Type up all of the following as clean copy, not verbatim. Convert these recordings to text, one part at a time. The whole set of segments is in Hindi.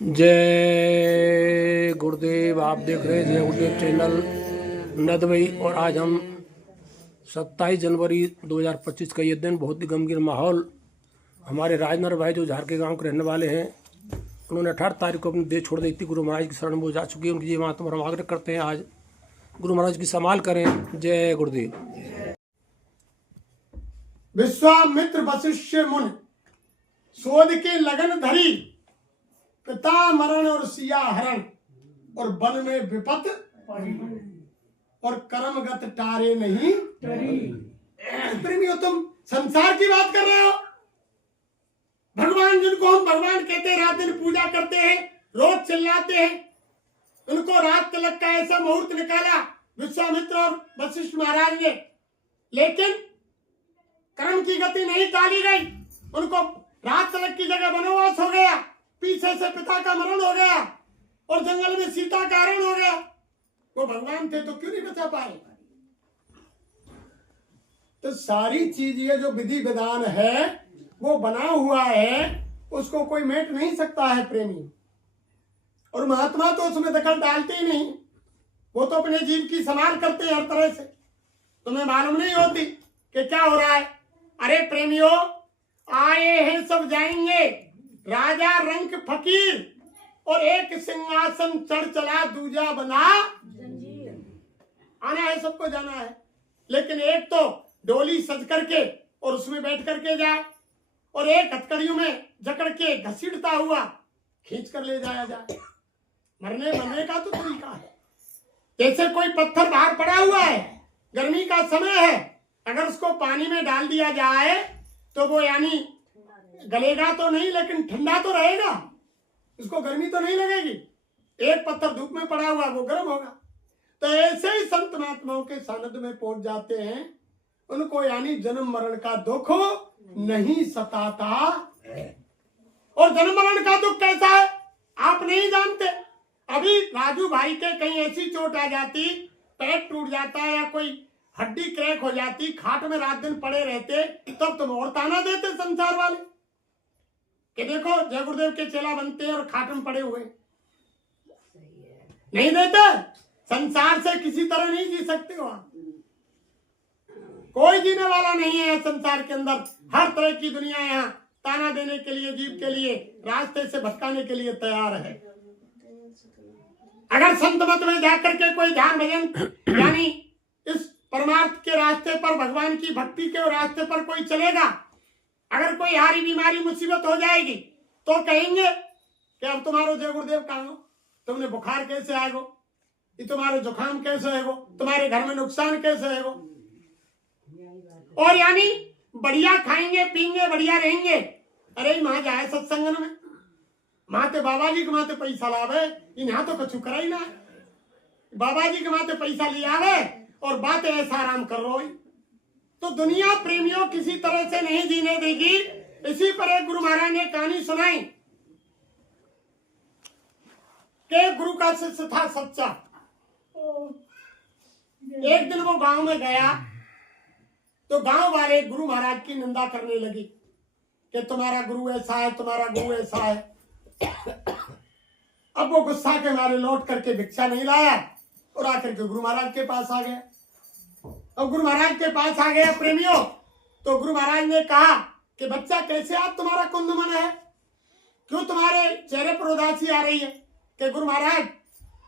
जय गुरुदेव। आप देख रहे हैं जय गुरुदेव चैनल नदवई। और आज हम 27 जनवरी 2025 का ये दिन, बहुत ही गंभीर माहौल। हमारे राजनर भाई जो झार के गांव के रहने वाले हैं, उन्होंने 18 तारीख को अपनी देह छोड़ दी थी। गुरु महाराज की शरण में वो जा चुकी है। उनकी ये महात्मा हम आग्रह करते हैं आज गुरु महाराज की संभाल करें। जय गुरुदेव। विश्वामित्र वशिष्ठ मुनि शोध के लगन धरी, पिता मरण और सिया हरण, और वन में विपत और कर्मगत टारे नहीं। प्रेमियों, तुम संसार की बात कर रहे हो। भगवान जिनको हम भगवान कहते हैं, रात दिन पूजा करते हैं, रोज चिल्लाते हैं, उनको रात तलक का ऐसा मुहूर्त निकाला विश्वामित्र और वशिष्ठ महाराज ने, लेकिन कर्म की गति नहीं टाली गई। उनको रात तलक की जगह वनवास हो गया, पीछे से पिता का मरण हो गया और जंगल में सीता का हरण हो गया। वो भगवान थे तो क्यों नहीं बचा पाए? तो सारी चीज ये जो विधि विधान है वो बना हुआ है, उसको कोई मेट नहीं सकता है प्रेमी। और महात्मा तो उसमें दखल डालते ही नहीं, वो तो अपने जीव की संभाल करते हैं हर तरह से। तुम्हें मालूम नहीं होती कि क्या हो रहा है। अरे प्रेमियों, आए हैं सब जाएंगे, राजा रंक फकीर, और एक सिंहासन चढ़ चला दूजा बना। आना है, सबको जाना है, लेकिन एक तो डोली सज करके और उसमें बैठ करके जाए, और एक हथकड़ियों में जकड़ के घसीटता हुआ खींच कर ले जाया जाए। मरने का तो तरीका है। जैसे कोई पत्थर बाहर पड़ा हुआ है, गर्मी का समय है, अगर उसको पानी में डाल दिया जाए तो वो यानी गलेगा तो नहीं, लेकिन ठंडा तो रहेगा, उसको गर्मी तो नहीं लगेगी। एक पत्थर धूप में पड़ा हुआ वो गर्म होगा। तो ऐसे ही संत महात्माओं के सानिध्य में पहुंच जाते हैं, उनको यानी जन्म मरण का दुख नहीं सताता। और जन्म मरण का दुख कैसा है आप नहीं जानते। अभी राजू भाई के कहीं ऐसी चोट आ जाती, पैर टूट जाता है या कोई हड्डी क्रैक हो जाती, खाट में रात दिन पड़े रहते, तब तुम और ताना देते संसार वाले कि देखो जय गुरुदेव के चेला बनते हैं और खाट में पड़े हुए। नहीं देते। संसार से किसी तरह नहीं जी सकते हो आप। कोई जीने वाला नहीं है संसार के अंदर। हर तरह की दुनिया यहाँ ताना देने के लिए, जीव के लिए, रास्ते से भटकाने के लिए तैयार है। अगर संत मत में जाकर के कोई ध्यान भजन यानी इस परमार्थ के रास्ते पर, भगवान की भक्ति के रास्ते पर कोई चलेगा, अगर कोई हारी बीमारी मुसीबत हो जाएगी तो कहेंगे कि अब तुम्हारो जय गुरुदेव कहाँ हो, तुमने बुखार कैसे आएगो, ये तुम्हारे जुकाम कैसे है, तुम्हारे घर में नुकसान कैसे है। और यानी बढ़िया खाएंगे पीएंगे, बढ़िया रहेंगे। अरे माँ जाए सत्संगन में, माते बाबा जी के माते पैसा लावे, यहाँ तो कछु करा ही ना है। बाबा जी के माते पैसा लिया है और बातें ऐसा आराम कर रो। तो दुनिया प्रेमियों किसी तरह से नहीं जीने देगी। इसी पर एक गुरु महाराज ने कहानी सुनाई कि गुरु का शिष्य था सच्चा। एक दिन वो गांव में गया तो गांव वाले गुरु महाराज की निंदा करने लगी कि तुम्हारा गुरु ऐसा है, तुम्हारा गुरु ऐसा है। अब वो गुस्सा के मारे लौट करके भिक्षा नहीं लाया और आकर के गुरु महाराज के पास आ गया। अब गुरु महाराज के पास आ गया प्रेमियों, तो गुरु महाराज ने कहा कि बच्चा कैसे आज तुम्हारा कुंद मन है, क्यों तुम्हारे चेहरे पर उदासी आ रही है? कि गुरु महाराज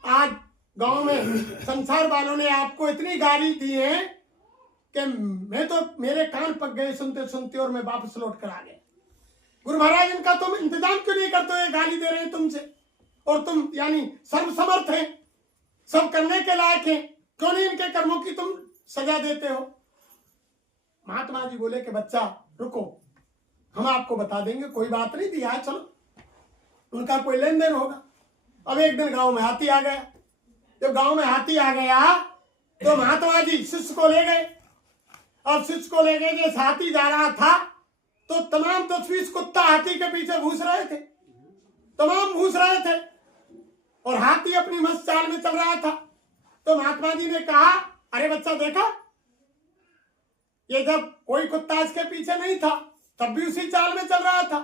आज गांव में संसार वालों ने आपको इतनी गाली दी है कि मैं तो, मेरे कान पक गए सुनते सुनते, और मैं वापस लौट कर आ गया। गुरु महाराज, इनका तुम इंतजाम क्यों नहीं करते हो? ये गाली दे रहे हैं तुमसे और तुम यानी सर्वसमर्थ हैं, सब करने के लायक हैं, क्यों नहीं इनके कर्मों की तुम सजा देते हो? महात्मा जी बोले कि बच्चा रुको, हम आपको बता देंगे, कोई बात नहीं, दिया है, चलो, उनका कोई लेन देन होगा। अब एक दिन गांव में हाथी आ गया। जब गांव में हाथी आ गया तो महात्मा जी शिष्य को ले गए। अब शिष्य को ले गए, जैसे हाथी जा रहा था तो तमाम 10-20 कुत्ता हाथी के पीछे भूस रहे थे, तमाम भूस रहे थे, और हाथी अपनी मस्त चाल में चल रहा था। तो महात्मा जी ने कहा, अरे बच्चा देखा, ये जब कोई कुत्ता इसके पीछे नहीं था तब भी उसी चाल में चल रहा था,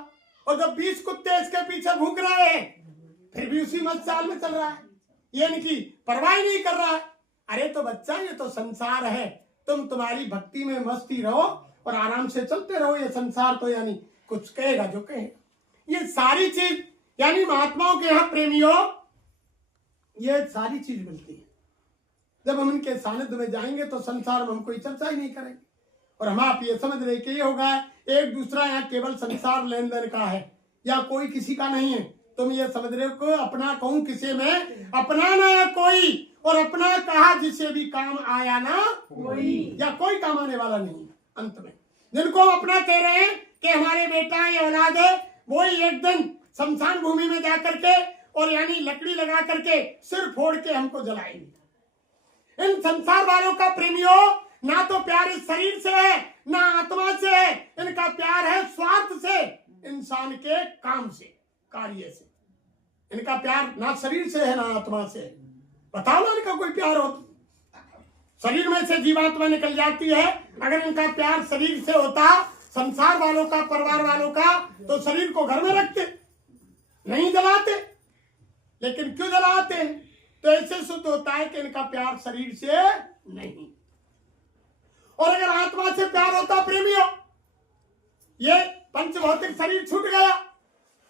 और जब 20 कुत्ते इसके पीछे भूख रहे हैं फिर भी उसी मत चाल में चल रहा है, ये इनकी परवाह ही नहीं कर रहा है। अरे तो बच्चा, ये तो संसार है, तुम तुम्हारी भक्ति में मस्ती रहो और आराम से चलते रहो। ये संसार तो यानी कुछ कहेगा जो कहेगा। ये सारी चीज यानी महात्माओं के यहाँ प्रेमियों, ये सारी चीज मिलती है। जब हम इनके सानिध्य में जाएंगे तो संसार में हम कोई चर्चा ही नहीं करेंगे। और हम आप ये समझ रहे कि ये होगा एक दूसरा यहाँ केवल संसार लेन देन का है या कोई किसी का नहीं है। तुम ये समझ रहे हो को अपना कहूं किसे में अपना ना या कोई, और अपना कहा जिसे भी काम आया ना कोई, या कोई काम आने वाला नहीं है। अंत में जिनको हम अपना कह रहे हैं कि हमारे बेटा या औलाद है, वो ही एक दिन शमशान भूमि में जा करके और यानी लकड़ी लगा करके सिर फोड़ के हमको जलाएंगे। इन संसार वालों का प्रेमियों ना तो प्यार इस शरीर से है ना आत्मा से है, इनका प्यार है स्वार्थ से, इंसान के काम से, कार्य से। इनका प्यार ना शरीर से है ना आत्मा से। बताओ ना इनका कोई प्यार हो? शरीर में से जीवात्मा निकल जाती है। अगर इनका प्यार शरीर से होता, संसार वालों का, परिवार वालों का, तो शरीर को घर में रखते, नहीं जलाते। लेकिन क्यों जलाते हैं? तो ऐसे सिद्ध होता है कि इनका प्यार शरीर से नहीं। और अगर आत्मा से प्यार होता प्रेमियों, ये पंचभौतिक शरीर छूट गया,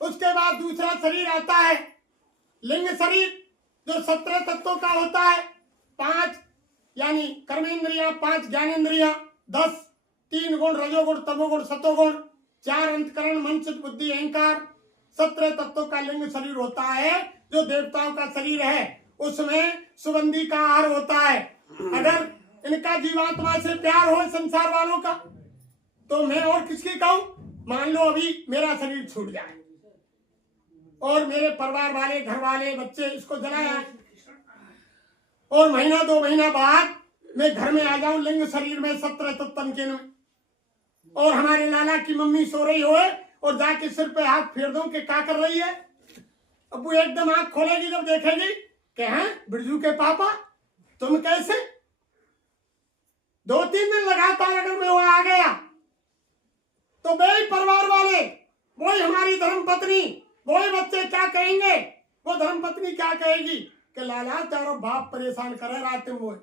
उसके बाद दूसरा शरीर आता है लिंग शरीर, जो 17 तत्वों का होता है। 5 यानी कर्मेंद्रियां, 5 ज्ञानेंद्रियां, 10 3 गुण रजोगुण तमोगुण सतोगुण, 4 अंतकरण मन चित्त बुद्धि अहंकार, 17 तत्वों का लिंग शरीर होता है, जो देवताओं का शरीर है। उसमें सुगंधी का आहार होता है। अगर इनका जीवात्मा से प्यार हो संसार वालों का, तो मैं और किसकी कहूं? मान लो अभी मेरा शरीर छूट जाए और मेरे परिवार वाले, घर वाले, बच्चे इसको जलाया, और महीना 2 महीना बाद मैं घर में आ जाऊं लिंग शरीर में 17 तत्व के में, और हमारे लाला की मम्मी सो रही हो और जाके सिर पे हाथ फेर दूं कि क्या कर रही है। अब वो एकदम आंख खोलेगी जब देखेगी कि हैं बिरजू के पापा तुम कैसे। 2-3 दिन लगातार अगर मैं वहां आ गया तो वही परिवार वाले, वही हमारी धर्म पत्नी, वही बच्चे क्या कहेंगे? वो धर्म पत्नी क्या कहेगी कि लाला तारो बाप परेशान करे, रात में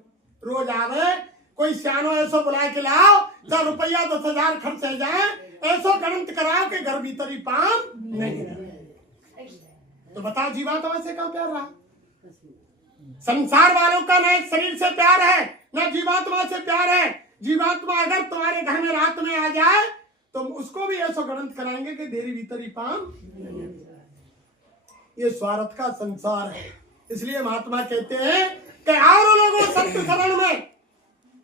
रोज आवे, कोई सियानो ऐसो बुला के लाओ, 4 रुपया 10,000 खर्च हो जाए, ऐसो गणित कराओ कि घर भीतर ही पाम नहीं। तो बताओ जीवात्मा से क्या प्यार रहा? संसार वालों का ना शरीर से प्यार है ना जीवात्मा से प्यार है। जीवात्मा अगर तुम्हारे घर में रात में आ जाए तो उसको भी ऐसा गणित कराएंगे कि देरी भीतर ही पाम। ये स्वार्थ का संसार है। इसलिए महात्मा कहते हैं कि आओ लोगों संत शरण में,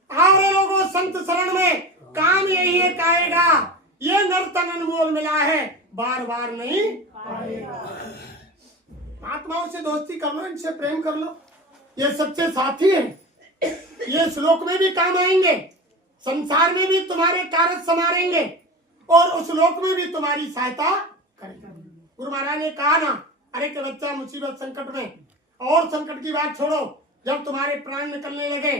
आओ लोगों संत शरण में, काम यही एक आएगा, ये नर तन अनमोल मिला है, बार बार नहीं पाएगा। महात्माओं से दोस्ती कर लो, इनसे प्रेम कर लो, ये सच्चे साथी हैं। ये श्लोक में भी काम आएंगे, संसार में भी तुम्हारे कार्य संवारेंगे और उस लोक में भी तुम्हारी सहायता करेंगे। गुरु महाराज ने कहा ना, अरे के बच्चा मुसीबत संकट में, और संकट की बात छोड़ो, जब तुम्हारे प्राण निकलने लगे,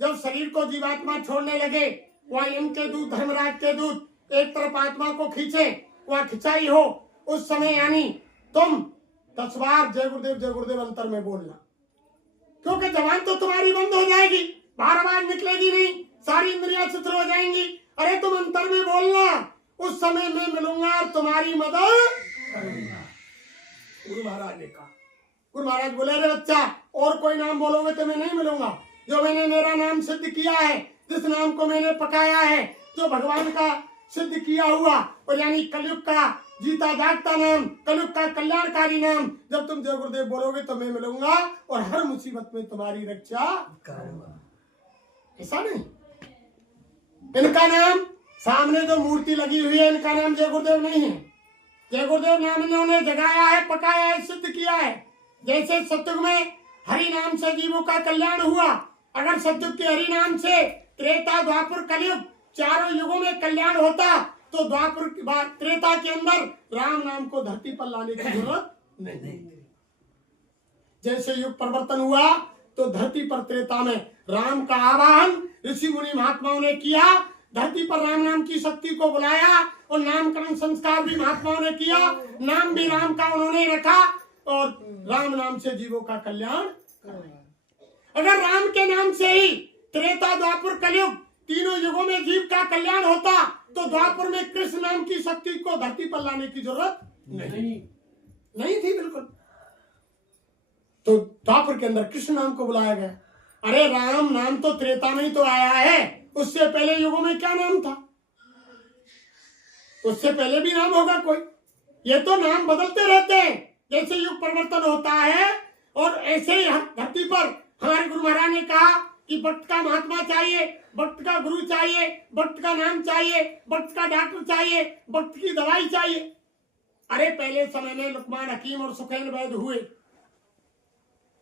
जब शरीर को जीवात्मा छोड़ने लगे, वहाँ यम के दूत, धर्मराज के दूत एक तरफ आत्मा को खींचे, वहाँ खिंचाई हो, उस समय यानी तुम 10 बार जय गुरुदेव अंतर में बोलना, क्योंकि जबान तो तुम्हारी बंद हो जाएगी, बाहर आवाज निकलेगी नहीं, सारी इंद्रियां शिथिल हो जाएंगी। अरे तुम अंतर में बोलना, उस समय मैं मिलूंगा और तुम्हारी मदद करूंगा। गुरु महाराज ने कहा। गुरु महाराज बोले, अरे बच्चा और कोई नाम बोलोगे तो मैं नहीं मिलूंगा। जो मैंने मेरा नाम सिद्ध किया है, जिस नाम को मैंने पकाया है, जो भगवान का सिद्ध किया हुआ और यानी कलयुग का जीता जागता नाम, कलयुग का कल्याणकारी नाम, जब तुम जय गुरुदेव बोलोगे तो मैं मिलूंगा और हर मुसीबत में तुम्हारी रक्षा करूंगा। ऐसा नहीं, इनका नाम सामने जो मूर्ति लगी हुई है, इनका नाम जय गुरुदेव नहीं है। जय गुरुदेव नाम इन्होंने जगाया है, पकाया है, सिद्ध किया है। जैसे सतयुग में हरि नाम से जीवों का कल्याण हुआ, अगर सतयुग के हरि नाम से त्रेता द्वापर कलयुग चारों युगों में कल्याण होता, तो द्वापर के बाद त्रेता के अंदर राम नाम को धरती पर लाने की जरूरत नहीं। जैसे युग परिवर्तन हुआ तो धरती पर त्रेता में राम का आवाहन ऋषि मुनि महात्माओं ने किया, धरती पर राम नाम की शक्ति को बुलाया और नामकरण संस्कार भी महात्माओं ने किया, नाम भी राम का उन्होंने रखा और राम नाम से जीवों का कल्याण। अगर राम के नाम से ही त्रेता द्वापर कलयुग तीनों युगों में जीव का कल्याण होता तो द्वापर में कृष्ण नाम की शक्ति को धरती पर लाने की जरूरत नहीं थी बिल्कुल। तो द्वापर के अंदर कृष्ण नाम को बुलाया गया। अरे राम नाम तो त्रेता में ही तो आया है, उससे पहले युगों में क्या नाम था? उससे पहले भी नाम होगा कोई? ये तो नाम बदलते रहते हैं जैसे युग परिवर्तन होता है। और ऐसे ही धरती पर हमारे गुरु महाराज ने कहा कि भक्त का महात्मा चाहिए, भक्त का गुरु चाहिए, भक्त का नाम चाहिए, भक्त का डॉक्टर चाहिए, भक्त की दवाई चाहिए। अरे पहले समय में लुकमान हकीम और सुखैन वैद्य हुए।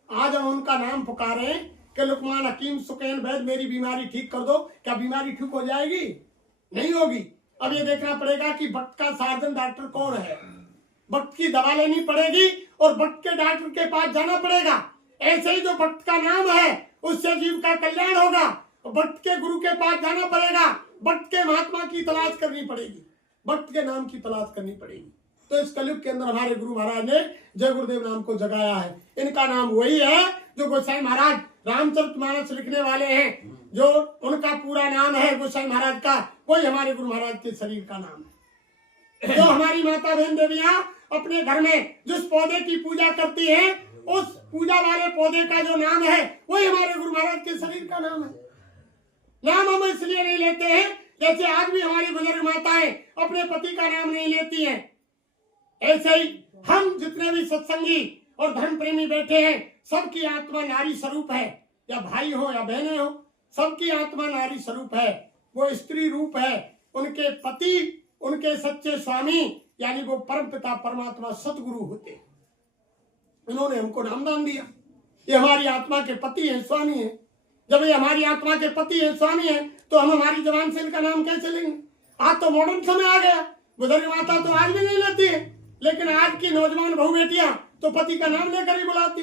आज हम उनका नाम पुकारे कि लुकमान हकीम सुखैन वैद्य मेरी बीमारी ठीक कर दो, क्या बीमारी ठीक हो जाएगी? नहीं होगी। अब ये देखना पड़ेगा कि भक्त का सर्जन डॉक्टर कौन है, भक्त की दवा लेनी पड़ेगी और भक्त के डॉक्टर के पास जाना पड़ेगा। ऐसे ही जो भक्त का नाम है उससे जीव का कल्याण होगा। भक्त के गुरु के पास जाना पड़ेगा, भक्त के महात्मा की तलाश करनी पड़ेगी, भक्त के नाम की तलाश करनी पड़ेगी। तो इस कलयुग के अंदर हमारे गुरु महाराज ने जय गुरुदेव नाम को जगाया है। इनका नाम वही है जो गोसाई महाराज रामचरितमानस लिखने वाले हैं, जो उनका पूरा नाम है गोसाई महाराज का, वही हमारे गुरु महाराज के शरीर का नाम है। जो हमारी माता बहन देवियां अपने घर में जिस पौधे की पूजा करती हैं, उस पूजा वाले पौधे का जो नाम है वही हमारे गुरु महाराज के शरीर का नाम है। नाम हम इसलिए नहीं लेते हैं जैसे आज भी हमारी बुजुर्ग माताएं अपने पति का नाम नहीं लेती हैं। ऐसे ही हम जितने भी सत्संगी और धर्म प्रेमी बैठे हैं, सबकी आत्मा नारी स्वरूप है, या भाई हो या बहनें हो, सबकी आत्मा नारी स्वरूप है। वो स्त्री रूप है। उनके पति उनके सच्चे स्वामी यानी वो परम पिता परमात्मा सतगुरु होते हैं। इन्होंने हमको नामदान दिया। ये हमारी आत्मा के पति हैं, स्वामी हैं। जब ये हमारी आत्मा के पति हैं, स्वामी हैं, तो हम हमारी जबान से इनका नाम कैसे लेंगे? आज तो मॉडर्न समय आ गया, बुजुर्ग माता तो आज भी नहीं लेती है, लेकिन आज की नौजवान बहू बेटियां तो पति का नाम लेकर ही बुलाती।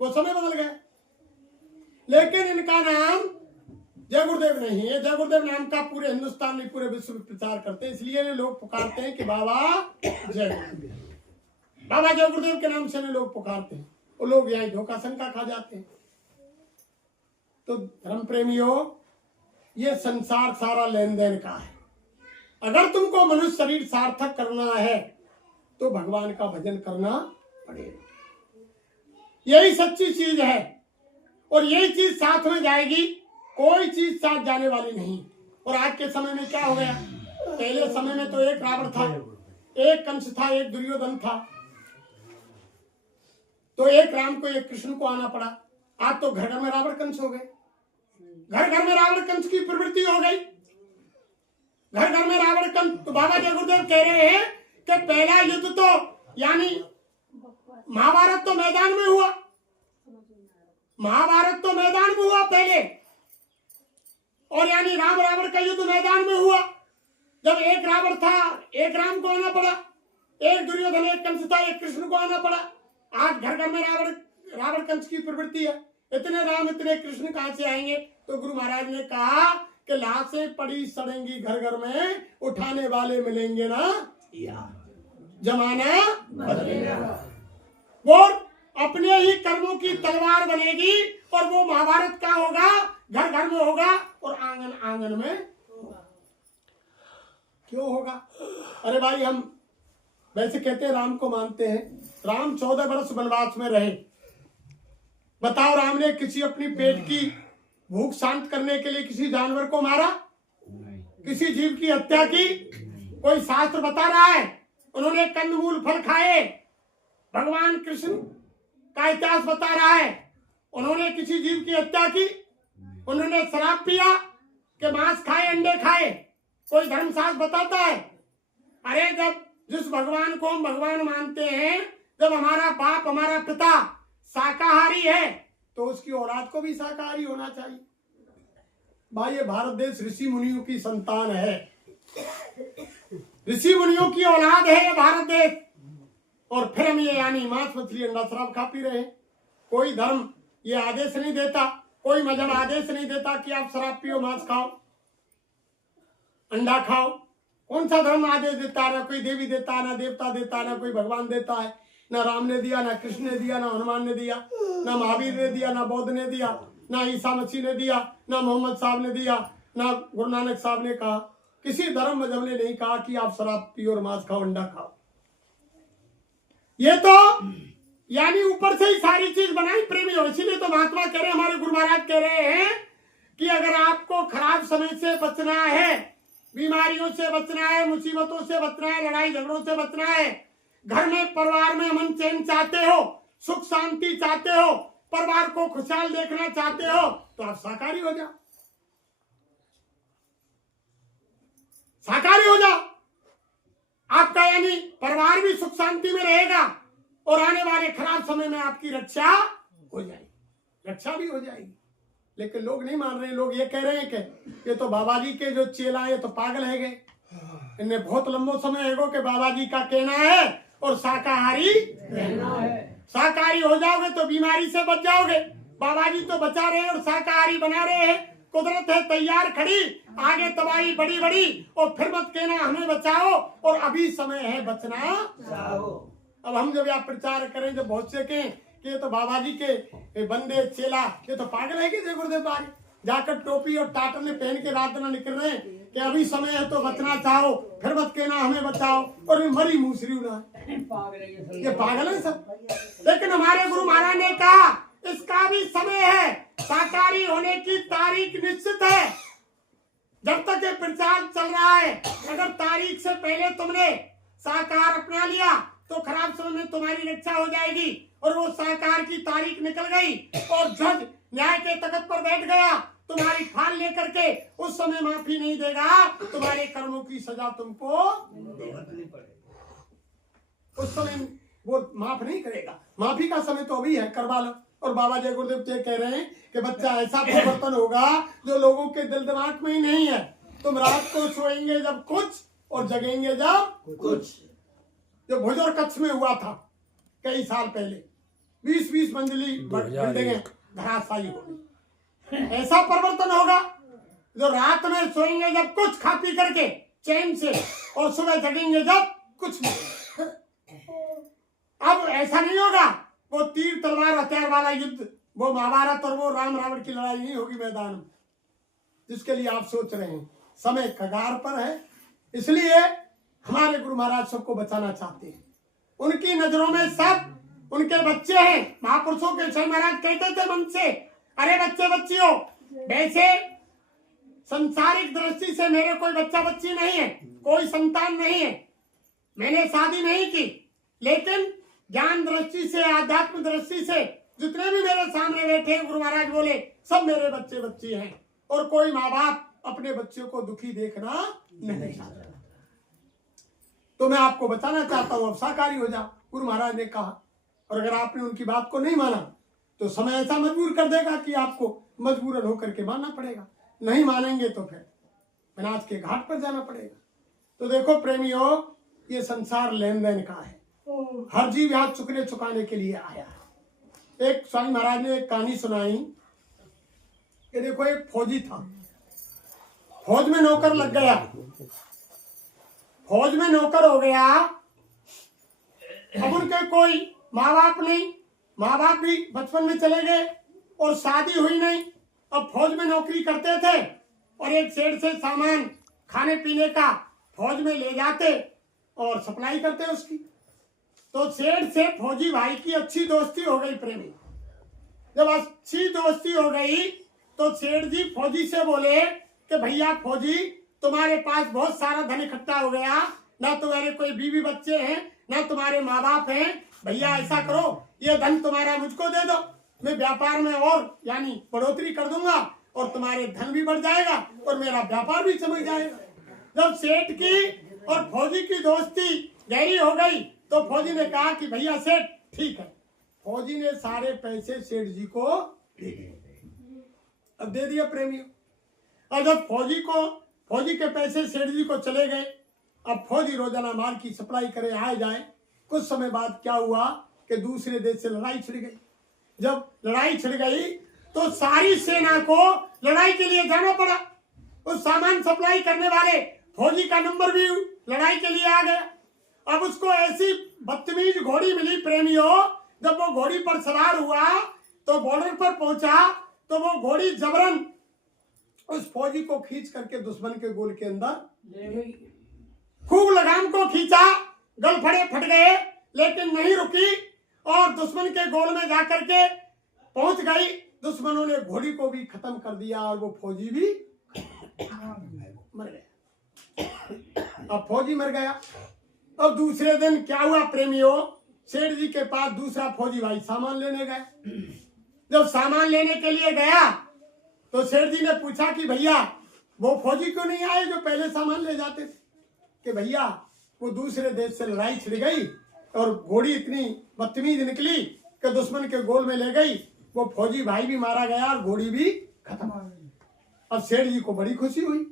वो समय बदल गया। लेकिन इनका नाम जय गुरुदेव नहीं है। जय गुरुदेव नाम का पूरे हिंदुस्तान में पूरे विश्व में प्रचार करते हैं, इसलिए लोग पुकारते हैं कि बाबा जय गुरुदेव, बाबा जय गुरुदेव के नाम से लोग पुकारते हैं। वो लोग यहाँ धोखा शंका खा जाते हैं। तो धर्म प्रेमियों, ये संसार सारा लेन देन का है। अगर तुमको मनुष्य शरीर सार्थक करना है तो भगवान का भजन करना पड़ेगा। यही सच्ची चीज है और यही चीज साथ में जाएगी, कोई चीज साथ जाने वाली नहीं। और आज के समय में क्या हो गया? पहले समय में तो एक रावण था, एक कंस था, एक दुर्योधन था, तो एक राम को एक कृष्ण को आना पड़ा। आज तो घर घर में रावण कंस हो गए, घर घर में रावण कंस की प्रवृत्ति हो गई, घर घर में रावण कंस। तो बाबा जय गुरुदेव कह रहे हैं कि पहला युद्ध तो यानी महाभारत तो मैदान में हुआ, महाभारत तो मैदान में हुआ पहले, और यानी राम रावण का युद्ध मैदान में हुआ। जब एक रावण था, एक राम को आना पड़ा, एक दुर्योधन, एक कंस था, एक कृष्ण को आना पड़ा। आज घर घर में रावण कंस की प्रवृत्ति है। इतने राम इतने कृष्ण कहां से आएंगे? तो गुरु महाराज ने कहा कि लाशें पड़ी सड़ेंगी घर घर में, उठाने वाले मिलेंगे ना, जमाना बदलेगा। वो अपने ही कर्मों की तलवार बनेगी और वो महाभारत का होगा, घर घर में होगा और आंगन आंगन में होगा। क्यों होगा? अरे भाई, हम वैसे कहते हैं राम को मानते हैं। राम 14 वर्ष वनवास में रहे। बताओ, राम ने किसी अपनी पेट की भूख शांत करने के लिए किसी जानवर को मारा? किसी जीव की हत्या की? कोई शास्त्र बता रहा है? उन्होंने कंदमूल फल खाए। भगवान कृष्ण का इतिहास बता रहा है। उन्होंने किसी जीव की हत्या की? उन्होंने शराब पिया कि मांस खाए, अंडे खाए? कोई धर्मशास्त्र बताता है? अरे जब जिस भगवान को हम भगवान मानते हैं, जब हमारा बाप हमारा पिता शाकाहारी है तो उसकी औलाद को भी शाकाहारी होना चाहिए। भाई, ये भारत देश ऋषि मुनियों की संतान है, ऋषि मुनियों की औलाद है ये भारत देश। और फिर हम ये यानी मांस मछली अंडा शराब खा पी रहे हैं। कोई धर्म ये आदेश नहीं देता, कोई मजहब आदेश नहीं देता कि आप शराब पियो, मांस खाओ, अंडा खाओ। कौन सा धर्म आदेश देता है? ना कोई देवी देता है, ना देवता देता है, ना कोई भगवान देता है। ना राम ने दिया, ना कृष्ण ने दिया, ना हनुमान ने दिया, ना महावीर ने दिया, ना बौद्ध ने दिया, ना ईसा मसीह ने दिया, ना मोहम्मद साहब ने दिया, ना गुरु नानक साहब ने कहा। किसी धर्म मजहब ने नहीं कहा कि आप शराब पियो और मांस खाओ, अंडा खाओ। ये तो यानी ऊपर से ही सारी चीज बनाई प्रेमी हो। इसीलिए तो महात्मा कह रहे, हमारे गुरु महाराज कह रहे हैं कि अगर आपको खराब समय से बचना है, बीमारियों से बचना है, मुसीबतों से बचना है, लड़ाई झगड़ों से बचना है, घर में परिवार में अमन चैन चाहते हो, सुख शांति चाहते हो, परिवार को खुशहाल देखना चाहते हो, तो आप शाकाहारी हो जाओ, शाकाहारी हो जाओ। आपका यानी परिवार भी सुख शांति में रहेगा और आने वाले खराब समय में आपकी रक्षा हो जाएगी, रक्षा भी हो जाएगी। लेकिन लोग नहीं मान रहे। लोग ये कह रहे हैं कि ये तो बाबा जी के जो चेला है तो पागल है गए, इन्हें बहुत लंबो समय है कि बाबा जी का कहना है और शाकाहारी रहना है। शाकाहारी हो जाओगे तो बीमारी से बच जाओगे। बाबा जी तो बचा रहे हैं और शाकाहारी बना रहे हैं। कुदरत है तैयार खड़ी, आगे तबाही बड़ी बड़ी, और फिर मत कहना हमें बचाओ, और अभी समय है बचना चाहो। अब हम जब आप प्रचार करें, जब बहुत से कहें कि ये तो बाबा जी के बंदे चेला, ये तो पागल है कि जय गुरुदेव बाबा जाकर टोपी और टाटर में पहन के रात ना निकल रहे हैं कि अभी समय है तो बचना चाहो, फिर मत कहना हमें बचाओ, और मरी मूसरी उड़ा। ये पागल है सब। लेकिन हमारे गुरु महाराज ने कहा इसका भी समय है, शाकाहारी होने की तारीख निश्चित है। जब तक ये प्रचार चल रहा है, अगर तारीख से पहले तुमने शाकाहार अपना लिया तो खराब समय में तुम्हारी रक्षा हो जाएगी। और वो शाकाहार की तारीख निकल गई और जज न्याय के तख्त पर बैठ गया तुम्हारी फाल लेकर के, उस समय माफी नहीं देगा, तुम्हारे कर्मों की सजा तुमको भुगतनी पड़ेगी। उस समय वो माफ नहीं करेगा। माफी का समय तो अभी है, करवा लो। और बाबा जय गुरुदेव तो कह रहे हैं कि बच्चा ऐसा परिवर्तन होगा जो लोगों के दिल दिमाग में ही नहीं है। तुम रात को सोएंगे जब कुछ और जगेंगे जब कुछ। जो भुजर कच्छ में हुआ था कई साल पहले, 20-20 मंजिली बिल्डिंगें धराशायी हो गई। ऐसा परिवर्तन होगा जो रात में सोएंगे जब कुछ खा पी करके चैन से, और सुबह जगेंगे जब कुछ नहीं। अब ऐसा नहीं होगा। वो तीर तलवार हथियार वाला युद्ध, वो महाभारत और वो राम रावण की लड़ाई नहीं होगी मैदान में, जिसके लिए आप सोच रहे हैं। समय कगार पर है, इसलिए हमारे गुरु महाराज सबको बचाना चाहते हैं। उनकी नजरों में सब उनके बच्चे हैं। महापुरुषों के स्वयं महाराज कहते थे मन से, अरे बच्चे बच्चियों, वैसे संसारिक दृष्टि से मेरे कोई बच्चा बच्ची नहीं है, कोई संतान नहीं है, मैंने शादी नहीं की, लेकिन ज्ञान दृष्टि से, आध्यात्म दृष्टि से जितने भी मेरे सामने बैठे हैं, गुरु महाराज बोले सब मेरे बच्चे बच्ची हैं। और कोई माँ बाप अपने बच्चों को दुखी देखना नहीं चाहता। तो मैं आपको बताना चाहता हूं, अब शाकाहारी हो जाओ, गुरु महाराज ने कहा। और अगर आपने उनकी बात को नहीं माना तो समय ऐसा मजबूर कर देगा कि आपको मजबूरन होकर के मानना पड़ेगा। नहीं मानेंगे तो फिर विनाश के घाट पर जाना पड़ेगा। तो देखो प्रेमियों, ये संसार लेन देन का है। हर जीव यहाँ चुकने चुकाने के लिए आया है। एक स्वामी महाराज ने एक कहानी सुनाई कि देखो एक फौजी था, फौज में नौकर लग गया, फौज में नौकर हो गया। अब उनके कोई माँ बाप नहीं, माँ बाप भी बचपन में चले गए और शादी हुई नहीं। अब फौज में नौकरी करते थे और एक सेठ से सामान खाने पीने का फौज में ले जाते और सप्लाई करते उसकी। तो सेठ से फौजी भाई की अच्छी दोस्ती हो गई प्रेमी। जब अच्छी दोस्ती हो गई तो सेठ जी फौजी से बोले कि भैया फौजी, तुम्हारे पास बहुत सारा धन इकट्ठा हो गया, ना तुम्हारे कोई बीवी बच्चे हैं, ना तुम्हारे माँ बाप हैं, भैया ऐसा करो ये धन तुम्हारा मुझको दे दो, मैं व्यापार में और यानी बढ़ोतरी कर दूंगा और तुम्हारे धन भी बढ़ जाएगा और मेरा व्यापार भी चमक जाएगा। जब सेठ की और फौजी की दोस्ती गहरी हो गई तो फौजी ने कहा कि भैया सेठ ठीक है। फौजी ने सारे पैसे सेठ जी को दे दिए। अब दे दिया प्रेमियों। और जब फौजी के पैसे सेठ जी को चले गए, अब फौजी रोजाना माल की सप्लाई करे आए जाए। कुछ समय बाद क्या हुआ कि दूसरे देश से लड़ाई छिड़ गई। जब लड़ाई छिड़ गई तो सारी सेना को लड़ाई के लिए जाना पड़ा। उस सामान सप्लाई करने वाले फौजी का नंबर भी लड़ाई के लिए आ गया। अब उसको ऐसी बदतमीज घोड़ी मिली प्रेमियों, जब वो घोड़ी पर सवार हुआ तो बॉर्डर पर पहुंचा तो वो घोड़ी जबरन उस फौजी को खींच करके दुश्मन के गोल के अंदर खूब लगाम को खींचा, गलफड़े फट गए लेकिन नहीं रुकी और दुश्मन के गोल में जाकर के पहुंच गई। दुश्मनों ने घोड़ी को भी खत्म कर दिया और वो फौजी भी मर गया। अब फौजी मर गया। अब दूसरे दिन क्या हुआ प्रेमियों, सेठ जी के पास दूसरा फौजी भाई सामान लेने गए। जब सामान लेने के लिए गया तो सेठ जी ने पूछा कि भैया वो फौजी क्यों नहीं आए जो पहले सामान ले जाते थे? कि भैया वो दूसरे देश से लड़ाई छिड़ गई और घोड़ी इतनी बदतमीज निकली कि दुश्मन के गोल में ले गई, वो फौजी भाई भी मारा गया और घोड़ी भी खत्म हो गई। अब सेठ जी को बड़ी खुशी हुई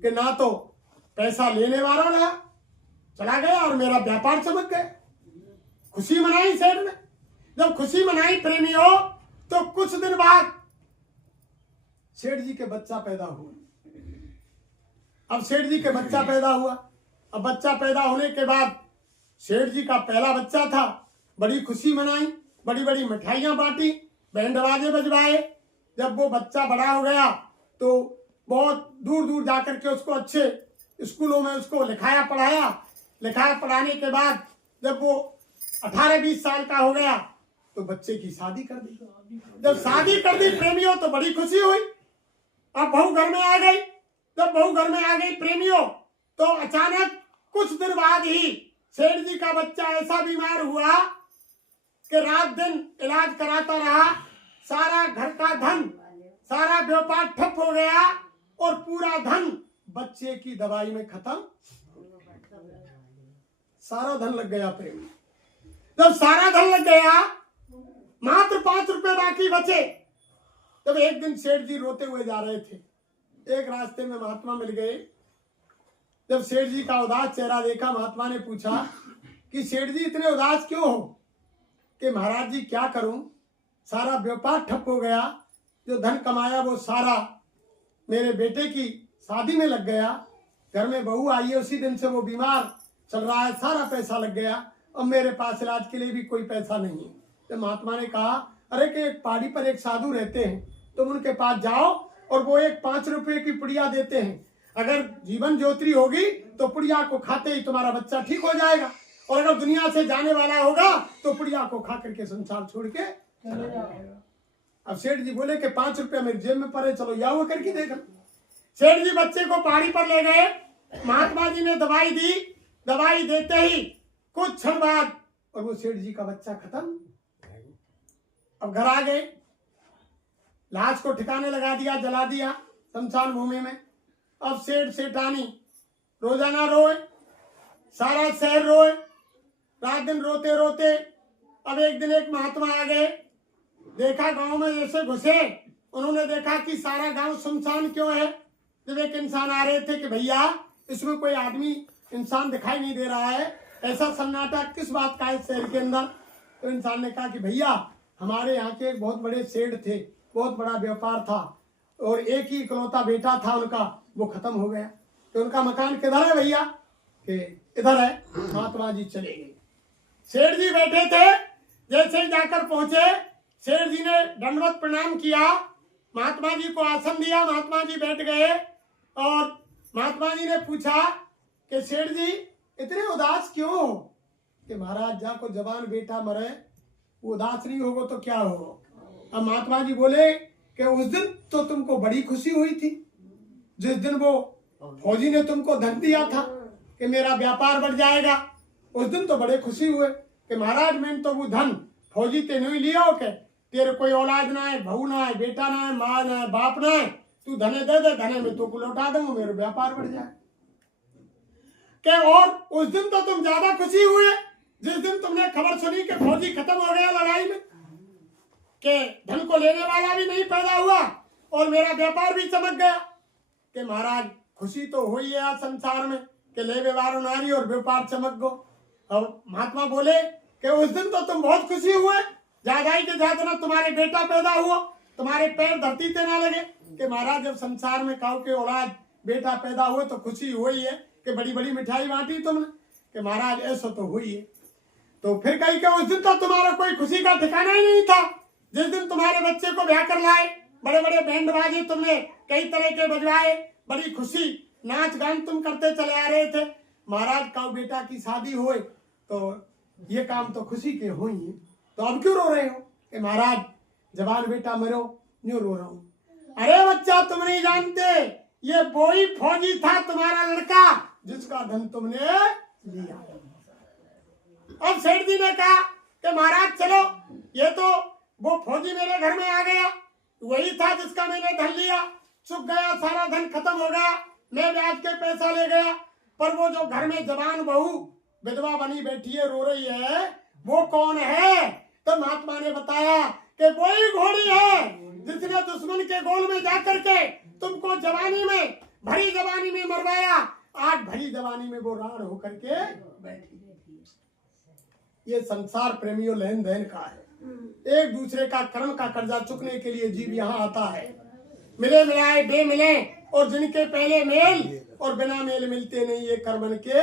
कि ना तो पैसा लेने वाला रहा, चला गया और मेरा व्यापार चमक गया। खुशी मनाई सेठ ने। जब खुशी मनाई प्रेमियों तो कुछ दिन बाद सेठ जी के बच्चा पैदा हुआ। अब सेठ जी के बच्चा पैदा हुआ। अब बच्चा पैदा होने के बाद सेठ जी का पहला बच्चा था, बड़ी खुशी मनाई, बड़ी बड़ी मिठाइयां बांटी, बैंड बाजे बजवाए। जब वो बच्चा बड़ा हो गया तो बहुत दूर दूर जाकर के उसको अच्छे स्कूलों में उसको लिखाया पढ़ाया। लिखाया पढ़ाने के बाद जब वो 18-20 साल का हो गया तो बच्चे की शादी कर दी। जब शादी कर दी प्रेमियों तो बड़ी खुशी हुई। अब बहू घर में आ गई। जब बहू घर में आ गई प्रेमियों तो अचानक कुछ दिन बाद ही सेठ जी का बच्चा ऐसा बीमार हुआ कि रात दिन इलाज कराता रहा। सारा घर का धन, सारा व्यापार ठप हो गया और पूरा धन बच्चे की दवाई में खत्म। सारा धन लग गया प्रेमी। जब सारा धन लग गया मात्र 5 रुपए बाकी बचे। तब एक दिन सेठ जी रोते हुए जा रहे थे, एक रास्ते में महात्मा मिल गए। जब सेठ जी का उदास चेहरा देखा, महात्मा ने पूछा कि सेठ जी इतने उदास क्यों हो? कि महाराज जी क्या करूं, सारा व्यापार ठप हो गया, जो धन कमाया वो सारा मेरे बेटे की शादी में लग गया। घर में बहू आई है, उसी दिन से वो बीमार चल रहा है, सारा पैसा लग गया। अब मेरे पास इलाज के लिए भी कोई पैसा नहीं है। तो महात्मा ने कहा अरे कि एक पहाड़ी पर एक साधु रहते हैं, तुम उनके पास जाओ और वो एक 5 रुपए की पुड़िया देते हैं। अगर जीवन ज्योति होगी तो पुड़िया को खाते ही तुम्हारा बच्चा ठीक हो जाएगा, और अगर दुनिया से जाने वाला होगा तो पुड़िया को खा करके संसार छोड़ के चले जाएगा। अब सेठ जी बोले कि 5 रुपया मेरे जेब में पड़े, चलो या वो करके देखो। सेठ जी बच्चे को पहाड़ी पर ले गए। महात्मा जी ने दवाई दी। दवाई देते ही कुछ क्षण बाद और वो सेठ जी का बच्चा खत्म। अब घर आ गए, लाश को ठिकाने लगा दिया, जला दिया शमशान भूमि में। अब सेठ सेठानी रोजाना रोए, सारा शहर रोए, रात दिन रोते रोते। अब एक दिन एक महात्मा आ गए, देखा गांव में जैसे घुसे, उन्होंने देखा कि सारा गांव सुनसान क्यों है। जब एक इंसान आ रहे थे कि भैया इसमें कोई आदमी इंसान दिखाई नहीं दे रहा है, ऐसा सन्नाटा किस बात का है शहर के अंदर? तो इंसान ने कहा कि भैया हमारे यहाँ के एक बहुत बड़े सेठ थे, बहुत बड़ा व्यापार था और एक ही इकलौता बेटा था उनका, वो खत्म हो गया। तो उनका मकान किधर है भैया? कि इधर है। महात्मा जी चले गए। सेठ जी बैठे थे, जैसे ही जाकर पहुंचे सेठ जी ने दंडवत प्रणाम किया, महात्मा जी को आसन दिया। महात्मा जी बैठ गए और महात्मा जी ने पूछा कि सेठ जी इतने उदास क्यों हो? कि महाराज जा को जवान बेटा मरे, वो उदास नहीं होगा तो क्या होगा? अब महात्मा जी बोले कि उस दिन तो तुमको बड़ी खुशी हुई थी, जिस दिन वो फौजी ने तुमको धन दिया था कि मेरा व्यापार बढ़ जाएगा। उस दिन तो बड़े खुशी हुए कि महाराज मैंने तो वो धन फौजी ते नहीं लिया हो के तेरे कोई औलाद ना है, बहू ना है, बेटा ना है, माँ ना है, बाप ना है, तू धने दे दे, धने में तो लौटा दूंगा, मेरा व्यापार बढ़ जाए। के और उस दिन तो तुम ज्यादा खुशी हुए जिस दिन तुमने खबर सुनी कि फौजी खत्म हो गया लड़ाई में, कि धन को लेने वाला भी नहीं पैदा हुआ और मेरा व्यापार भी चमक गया। कि महाराज खुशी तो हुई है आज संसार में कि ले व्यवहार नारी और व्यापार चमक गो। अब महात्मा बोले कि उस दिन तो तुम बहुत खुशी हुए, ज्यादा ही के ज्यादा ना तुम्हारे बेटा पैदा हुआ, तुम्हारे पैर धरती पे ना लगे। कि महाराज जब संसार में काऊ के औलाद बेटा पैदा हुए तो खुशी हुई है कि बड़ी बड़ी मिठाई बांटी तुमने। कि महाराज ऐसा तो हुई है। तो फिर कही कि उस दिन तो तुम्हारा कोई खुशी का ठिकाना ही नहीं था, जिस दिन तुम्हारे बच्चे को ब्याह कर लाए, बड़े बड़े बैंड बाजे तुमने कई तरह के बजवाए, बड़ी खुशी नाच गान तुम करते चले आ रहे थे। महाराज का बेटा की शादी होए तो ये काम तो खुशी के हो ही, तो अब क्यों रो रहे हो? कि महाराज जवान बेटा मरो, न्यू रो रहा हूं। अरे बच्चा तुम नहीं जानते, ये वही फौजी था तुम्हारा लड़का जिसका धन तुमने लिया। अब सेठ जी ने कहा कि महाराज चलो, ये तो वो फौजी मेरे घर में आ गया, वही था जिसका मैंने धन लिया, चुक गया, सारा धन खत्म हो गया, मैं ब्याज के पैसा ले गया, पर वो जो घर में जवान बहू विधवा बनी बैठी है, रो रही है, वो कौन है? तो महात्मा ने बताया कि वही घोड़ी है जिसने दुश्मन के गोल में जाकर के तुमको जवानी में, भरी जवानी में मरवाया। आज भरी जवानी में वो राण होकर के बैठी। ये संसार प्रेमियों लेन देन का है, एक दूसरे का कर्म का कर्जा चुकने के लिए जीव यहाँ आता है। मिले मिलाए बे मिले, और जिनके पहले मेल और बिना मेल मिलते नहीं, ये कर्मन के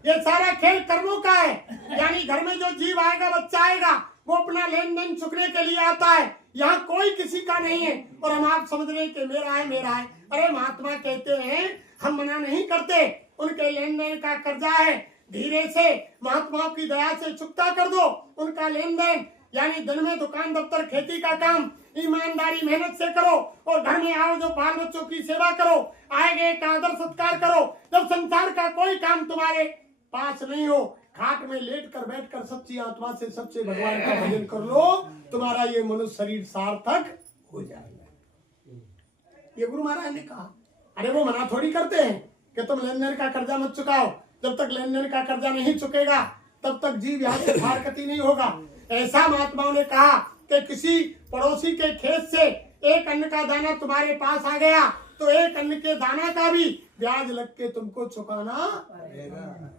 ये सारा खेल कर्मों का है। यानी घर में जो जीव आएगा, बच्चा आएगा, वो अपना लेन देन चुकने के लिए आता है, यहाँ कोई किसी का नहीं है। और हम आप समझ रहे कि मेरा है मेरा है। अरे महात्मा कहते हैं हम मना नहीं करते, उनके लेन देन का कर्जा है, धीरे से महात्माओं की दया से चुकता कर दो उनका लेन देन। यानी दिन में दुकान दफ्तर खेती का काम ईमानदारी मेहनत से करो, और घर में आओ जो बाल बच्चों की सेवा करो, आए गए का आदर सत्कार करो। जब संसार का कोई काम तुम्हारे पास नहीं हो, खाट में लेट कर बैठ कर सच्ची आत्मा से सच्चे भगवान का भजन कर लो, तुम्हारा ये मनुष्य शरीर सार्थक हो जाएगा। ये गुरु महाराज ने कहा। अरे वो मना थोड़ी करते हैं कि तुम लेन देन का कर्जा मत चुकाओ, जब तक लेन देन का कर्जा नहीं चुकेगा तब तक जीव यहाँ से फारकती नहीं होगा। ऐसा महात्माओं ने कहा कि किसी पड़ोसी के खेत से एक अन्न का दाना तुम्हारे पास आ गया तो एक अन्न के दाना का भी ब्याज लग के तुमको चुकाना पड़ेगा,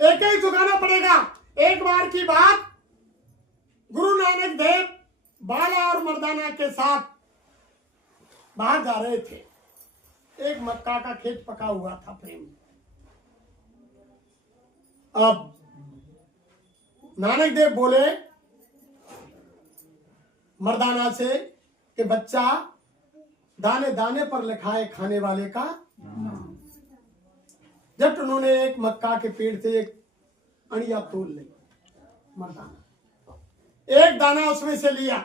एक ही चुकाना पड़ेगा। एक बार की बात, गुरु नानक देव बाला और मर्दाना के साथ बाहर जा रहे थे। एक मक्का का खेत पका हुआ था प्रेम। अब नानक देव बोले मर्दाना से कि बच्चा, दाने दाने पर लिखा है खाने वाले का। जब उन्होंने एक मक्का के पेड़ से एक अणिया तोड़ ली, मर्दाना एक दाना उसमें से लिया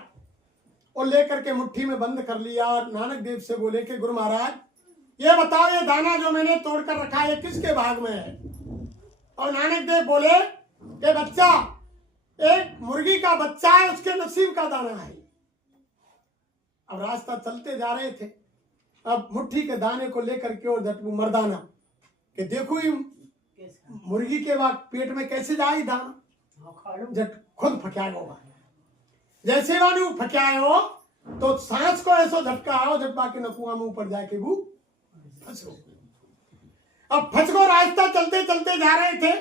और लेकर के मुट्ठी में बंद कर लिया, और नानक देव से बोले कि गुरु महाराज ये बताओ, ये दाना जो मैंने तोड़ कर रखा है किसके भाग में है? और नानक देव बोले कि बच्चा, एक मुर्गी का बच्चा है, उसके नसीब का दाना है। अब रास्ता चलते जा रहे थे, अब मुट्ठी के दाने को लेकर के और झटकू मर्दाना कि देखो ये मुर्गी के बाद पेट में कैसे जाए दाना, जब खुद फक्याएगा होगा। जैसे वालू फक्याए हो तो सांस को ऐसा झटका आओ जब बाकी नकुआ मुंह पर जाके वो फंसो। अब फंसको रास्ता चलते चलते जा रहे थे।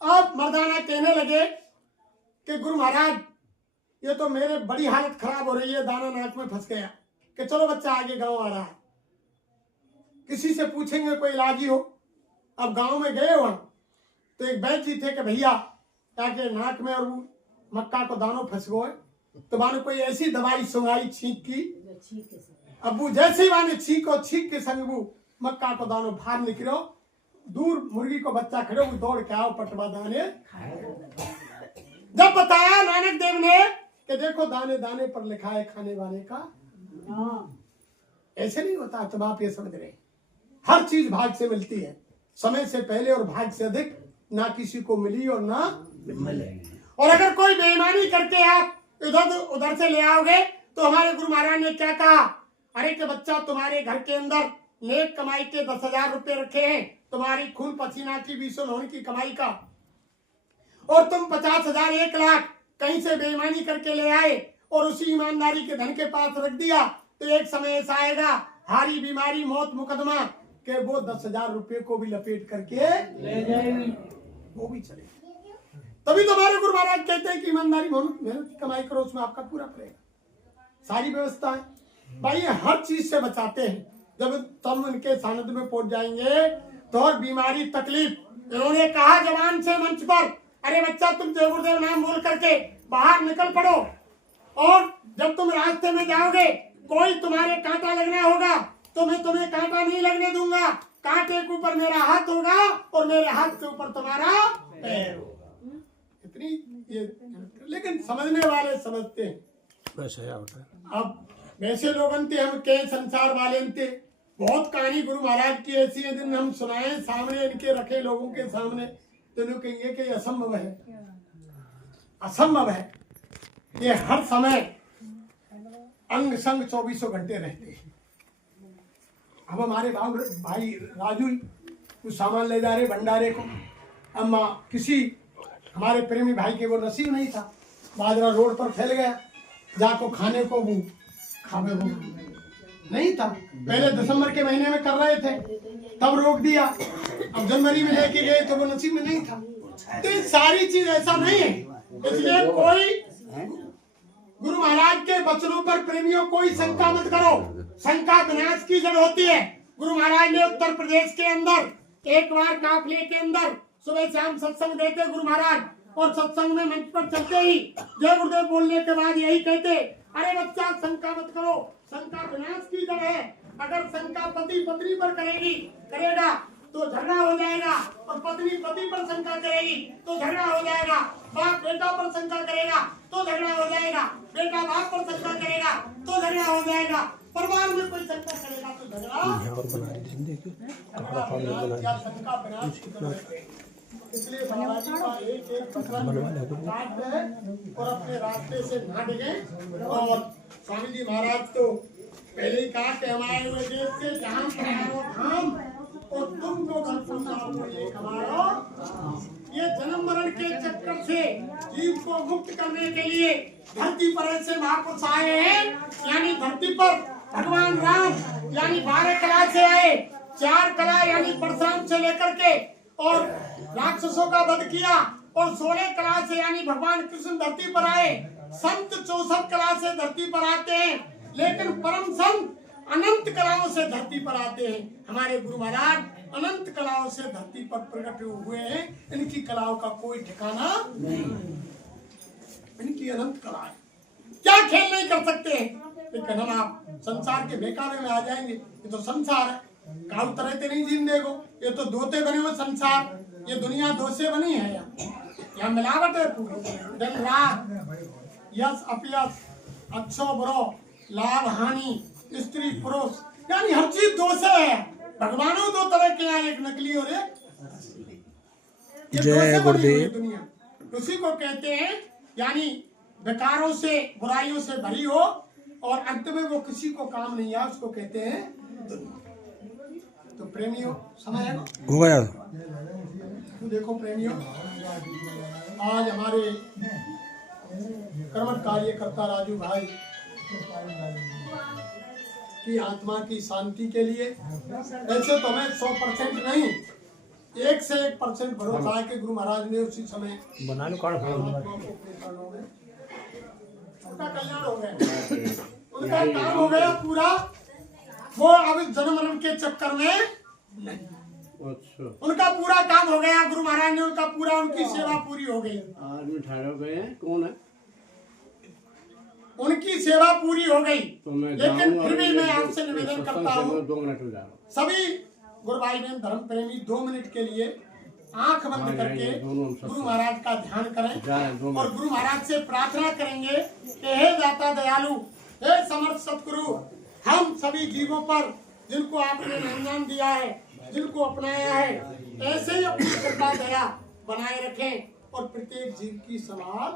अब मर्दाना कहने लगे कि गुरु महाराज ये तो मेरे बड़ी हालत खराब हो रही है, दाना नाक में फंस गया, कि चलो बच्चा आगे गांव आ रहा है, किसी से पूछेंगे कोई इलाज ही हो। अब गांव में गए वहां तो एक वैद्य जी थे कि भैया ताकि नाक में और मक्का को दानों फंस गए, तो मानो कोई ऐसी दवाई सुंगाई छींक की। अब वो जैसे ही माने छींक और छींक के संग वो मक्का को दानों बाहर निकलो, दूर मुर्गी को बच्चा खड़े वो दौड़ के आओ पटवा दाने। जब बताया नानक देव ने कि देखो दाने दाने पर लिखा है खाने वाले का, ऐसे नहीं होता। तब आप ये समझ रहे, हर चीज भाग से मिलती है, समय से पहले और भाग से अधिक ना किसी को मिली और ना मिले। और अगर कोई बेईमानी करके आप इधर उधर से ले आओगे तो हमारे गुरु महाराज ने क्या कहा, अरे कि बच्चा तुम्हारे घर के अंदर नेक कमाई के 10,000 रुपए रखे हैं, तुम्हारी खून पसीना की 20 लोन की कमाई का, और तुम 50,000 1 लाख कहीं से बेईमानी करके ले आए और उसी ईमानदारी के धन के पास रख दिया, तो एक समय ऐसा आएगा हारी बीमारी मौत मुकदमा के वो 10,000 रुपए को भी लपेट करके ले जाएगी, वो भी चलेगा। तभी तो हमारे गुरु महाराज कहते हैं कि ईमानदारी मेहनत की कमाई करो, उसमें आपका पूरा पड़ेगा। सारी व्यवस्था है भाई, ये हर चीज से बचाते हैं। जब तुम उनके सानिध्य में पहुंच जाएंगे और बीमारी तकलीफ। इन्होंने कहा जवान से मंच पर, अरे बच्चा तुम जय गुरुदेव नाम बोल करके बाहर निकल पड़ो, और जब तुम रास्ते में जाओगे कोई तुम्हारे कांटा लगना होगा तो मैं तुम्हें कांटा नहीं लगने दूंगा। कांटे के ऊपर मेरा हाथ होगा और मेरे हाथ के ऊपर तुम्हारा पैर। इतनी ये, लेकिन समझने वाले समझते हैं। वैसे होता है। अब वैसे लोग थे, हम के संसार वाले थे। बहुत कहानी गुरु महाराज की ऐसी है, दिन हम सुनाए सामने इनके रखे लोगों के सामने, तो लोग कहेंगे कि असंभव है, असंभव है। ये हर समय अंग संग 24 घंटे रहते हैं। अब हमारे भाई राजू कुछ सामान ले जा रहे भंडारे को, अम्मा किसी हमारे प्रेमी भाई के वो नसीब नहीं था, बाजरा रोड पर फैल गया, जाको खाने को वो खावे वो नहीं था। पहले दिसंबर के महीने में कर रहे थे, तब रोक दिया, अब जनवरी में लेके गए तो वो नसीब में नहीं था। तो ये सारी चीज ऐसा नहीं है, इसलिए कोई गुरु महाराज के वचनों पर प्रेमियों कोई शंका मत करो। शंका विनाश की जड़ होती है। गुरु महाराज ने उत्तर प्रदेश के अंदर एक बार काफिले के अंदर सुबह शाम सत्संग देते गुरु महाराज, और सत्संग में मंच पर चलते ही जय गुरुदेव बोलने के बाद यही कहते, अरे बच्चा शंका मत करो, शंका विनाश की जड़ है। अगर शंका पति पत्नी पर करेगा तो झगड़ा हो जाएगा, और पत्नी पति पर शंका करेगी तो झगड़ा हो जाएगा। बाप बेटा पर शंका करेगा तो झगड़ा हो जाएगा, बेटा बाप पर शंका करेगा तो झगड़ा हो जाएगा, परिवार में कोई शंका करेगा तो झगड़ा शंका विनाश की जड़ है। इसलिए बाबा जी का एक काट है और अपने रास्ते से ना डिगे। और स्वामी जी महाराज तो पहले ही कहा कि हमारे हुए देश से जहां तुम्हारो धाम और तुमको घर पहुंचाओ ये हमारा। ये जन्म मरण के चक्कर से जीव को मुक्त करने के लिए धरती पर ऐसे महापुरुष आए हैं, यानी धरती पर भगवान राम यानी 12 कला से आए, 4 कला यानी परशुराम से लेकर के और राक्षसों का वध किया, और 16 कला से यानी भगवान कृष्ण धरती पर आए। संत 64 कला से धरती पर आते हैं, लेकिन परम संत अनंत कलाओं से धरती पर आते हैं। हमारे गुरु महाराज अनंत कलाओं से धरती पर प्रकट हुए हैं। इनकी कलाओं का कोई ठिकाना नहीं, इनकी अनंत कला है, क्या खेल नहीं कर सकते हैं। लेकिन हम आप संसार के बेकावे में आ जाएंगे। ये तो संसार है, काल तरह से नहीं जीने को। ये तो दोते बने हुए संसार, ये दुनिया दो से बनी है। यहाँ मिलावट है पूरी, दिन रात, यश अपयश, अच्छो बुरो, लाभ हानि, स्त्री पुरुष, यानी हर चीज दो से है। भगवानों 2 तरह के हैं, एक नकली और एक ये जय गुरुदेव। दुनिया उसी को कहते हैं, यानी बेकारों से बुराइयों से भरी हो और अंत में वो किसी को काम नहीं आया, उसको कहते हैं दुनिया। तो प्रेमियों समझ आएगा हो गया। तो देखो प्रेमियों, आज हमारे कर्मठ कार्यकर्ता राजू भाई की आत्मा की शांति के लिए, ऐसे तो हमें 100% नहीं, 1 से 1% भरोसा है कि गुरु महाराज ने उसी समय बना लो उनका कल्याण हो गया, उनका काम हो गया पूरा। वो अब जन्म मरण के चक्कर में नहीं, उनका पूरा काम हो गया। गुरु महाराज ने उनका पूरा, उनकी सेवा पूरी हो गई। आदमी ठहरे गए हैं, कौन है? उनकी सेवा पूरी हो गई। तो मैं लेकिन फिर भी मैं आपसे निवेदन करता हूँ, 2 मिनट में जा रहा हूँ। सभी गुरु भाई बहन धर्म प्रेमी 2 मिनट के लिए आंख बंद करके गुरु महाराज का ध्यान करें और गुरु महाराज से प्रार्थना करेंगे कि हे दाता दयालु, हे समर्थ सतगुरु, हम सभी जीवों पर जिनको आपने नाम दिया है, जिनको अपनाया है, ऐसे ही अपनी कृपा दया बनाए रखें और प्रत्येक जीव की संभाल।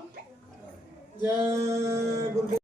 जय गुरुदेव।